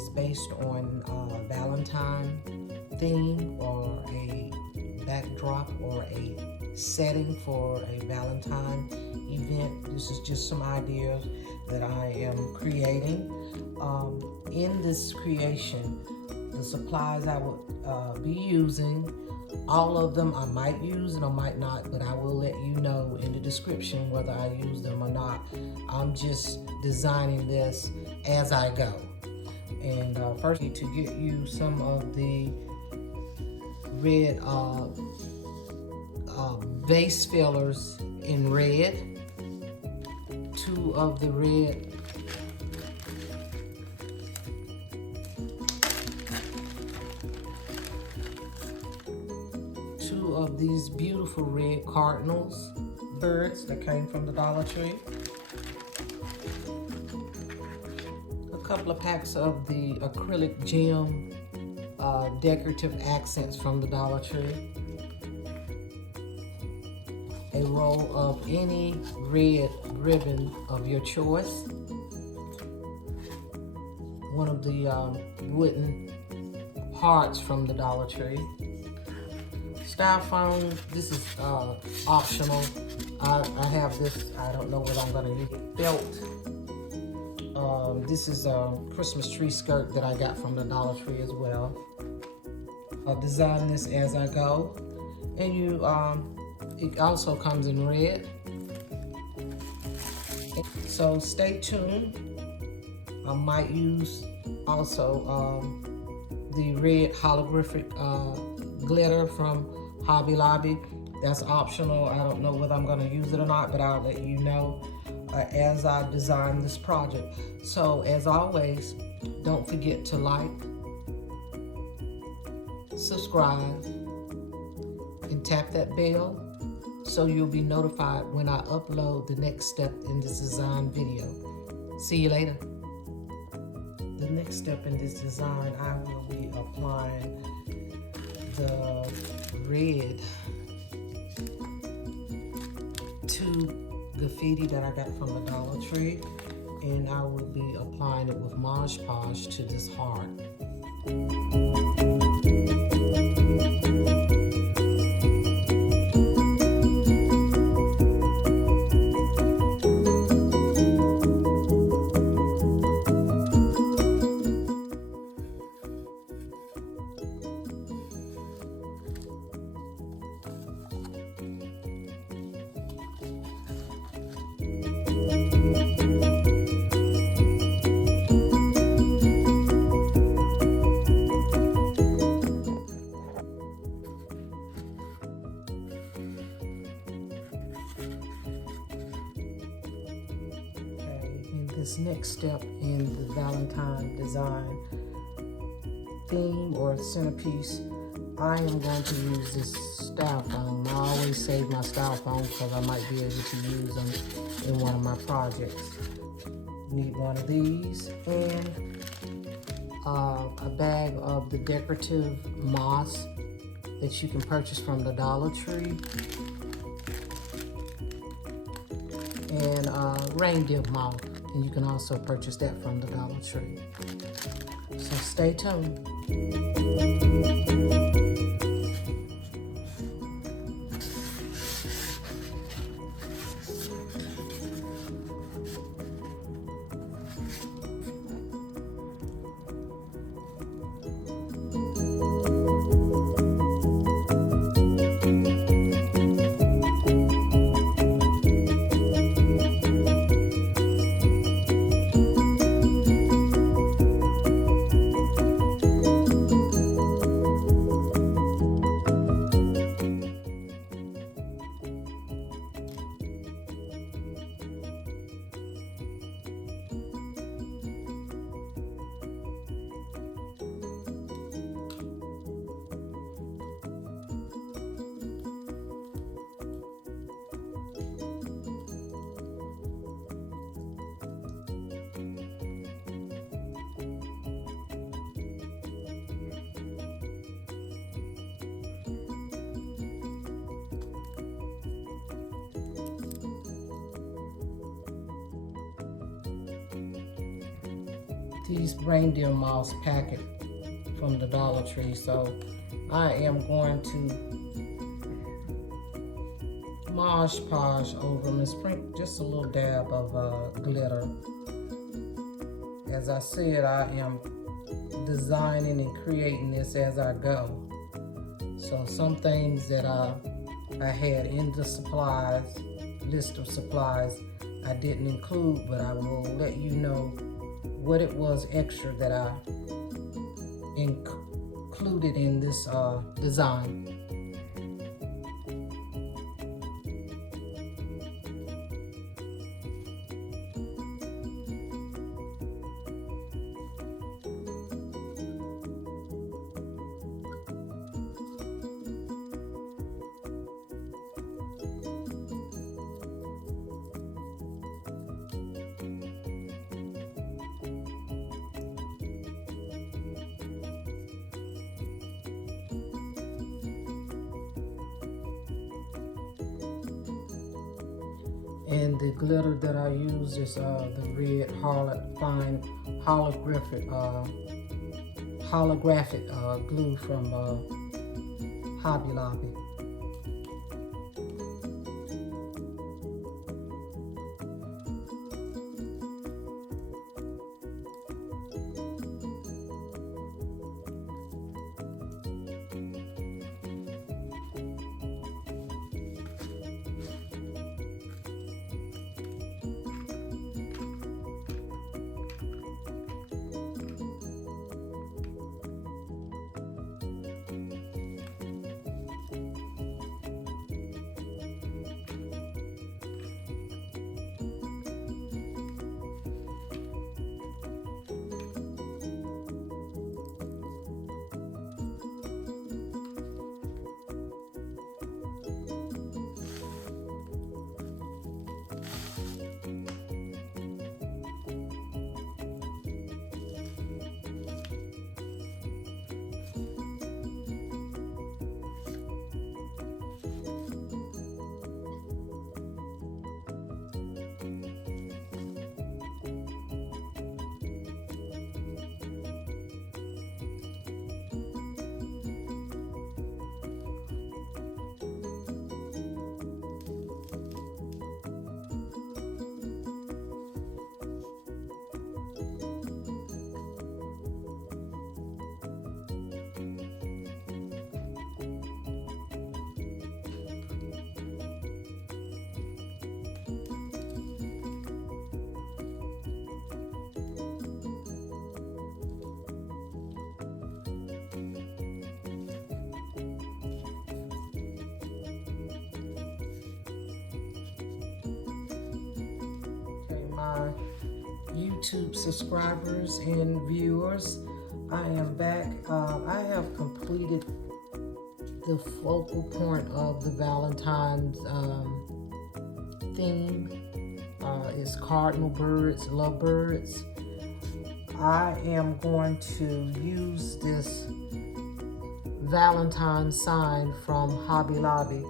is based on a Valentine theme or a backdrop or a setting for a Valentine event. This is just some ideas that I am creating. In this creation, the supplies I would be using, all of them I might use and I might not, but I will let you know in the description whether I use them or not. I'm just designing this as I go. And first, I need to get you some of the red vase fillers in red, two of the red of these beautiful red cardinals birds that came from the Dollar Tree, a couple of packs of the acrylic gem decorative accents from the Dollar Tree, a roll of any red ribbon of your choice, one of the wooden hearts from the Dollar Tree, styrofoam. This is optional. I have this. I don't know what I'm going to use. Belt. This is a Christmas tree skirt that I got from the Dollar Tree as well. I'll design this as I go, and it also comes in red. So stay tuned. I might use also the red holographic glitter from Hobby Lobby. That's optional. I don't know whether I'm going to use it or not, but I'll let you know as I design this project. So as always, don't forget to like, subscribe, and tap that bell so you'll be notified when I upload the next step in this design video. See you later. The next step in this design, I will be applying the red to graffiti that I got from the Dollar Tree, and I will be applying it with Mod Podge to this heart. This next step in the Valentine design theme or centerpiece, I am going to use this styrofoam. I always save my styrofoam because I might be able to use them in one of my projects. Need one of these and a bag of the decorative moss that you can purchase from the Dollar Tree, and reindeer moss. And you can also purchase that from the Dollar Tree. So stay tuned. these reindeer moss packet from the Dollar Tree. So I am going to Mod Podge over them and sprinkle just a little dab of glitter. As I said, I am designing and creating this as I go. So some things that I had in the supplies, list of supplies, I didn't include, but I will let you know what it was extra that I included in this design. And the glitter that I use is the red fine holographic glue from Hobby Lobby. My YouTube subscribers and viewers, I am back. I have completed the focal point of the Valentine's theme. It's cardinal birds, lovebirds. I am going to use this Valentine sign from Hobby Lobby,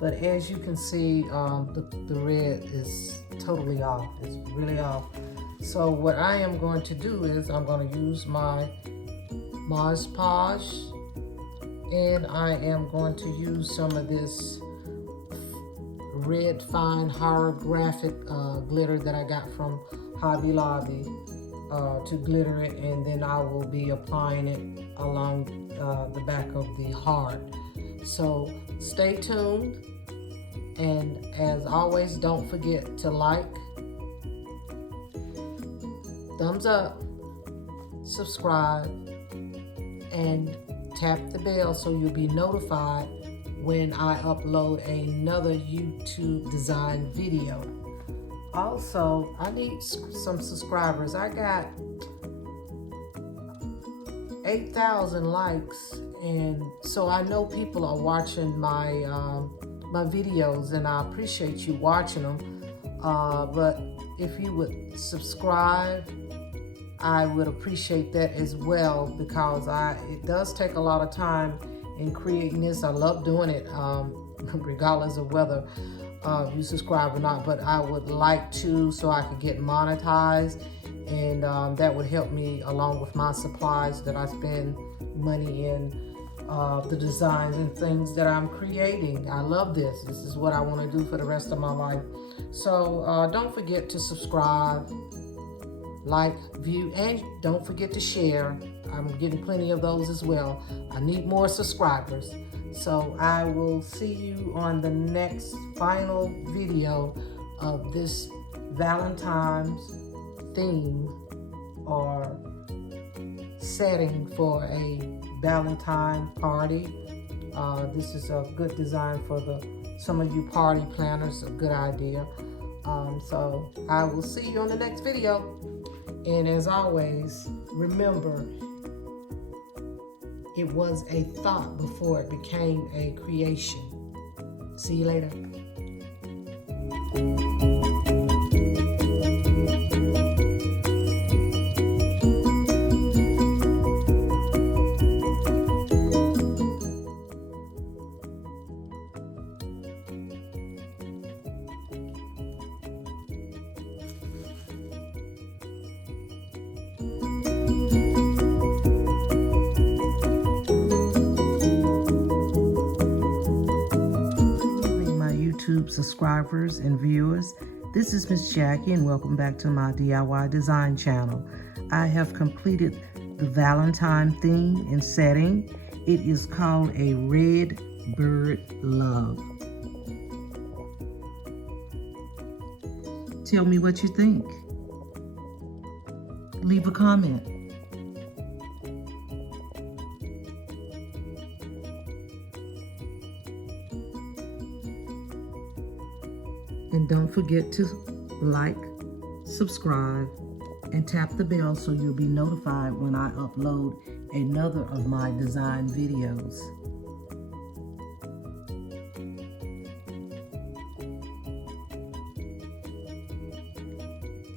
but as you can see, the red is totally off. It's really off. So what I am going to do is I'm going to use my Mod Podge, and I am going to use some of this red fine holographic glitter that I got from Hobby Lobby to glitter it, and then I will be applying it along the back of the heart. So stay tuned, and as always, don't forget to like, thumbs up, subscribe, and tap the bell so you'll be notified when I upload another YouTube design video. Also, I need some subscribers. I got 8,000 likes, and so I know people are watching my my videos, and I appreciate you watching them. But if you would subscribe, I would appreciate that as well, because it does take a lot of time in creating this. I love doing it, regardless of whether you subscribe or not, but I would like to, so I could get monetized and that would help me along with my supplies that I spend money in, the designs and things that I'm creating. I love this. This is what I want to do for the rest of my life. So don't forget to subscribe, like, view, and don't forget to share. I'm getting plenty of those as well. I need more subscribers. So I will see you on the next final video of this Valentine's theme or setting for a Valentine party. This is a good design for some of you party planners, a good idea. So I will see you on the next video. And as always, remember, it was a thought before it became a creation. See you later. Subscribers and viewers, this is Miss Jackie and welcome back to my DIY design channel. I have completed the Valentine theme and setting. It is called a Red Bird Love. Tell me what you think. Leave a comment. And don't forget to like, subscribe, and tap the bell so you'll be notified when I upload another of my design videos.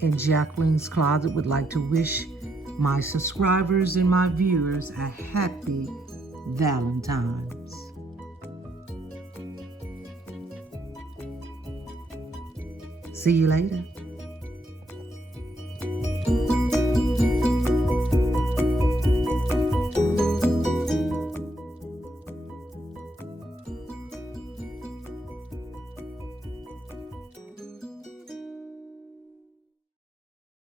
And Jacqueline's Closet would like to wish my subscribers and my viewers a happy Valentine's. See you later.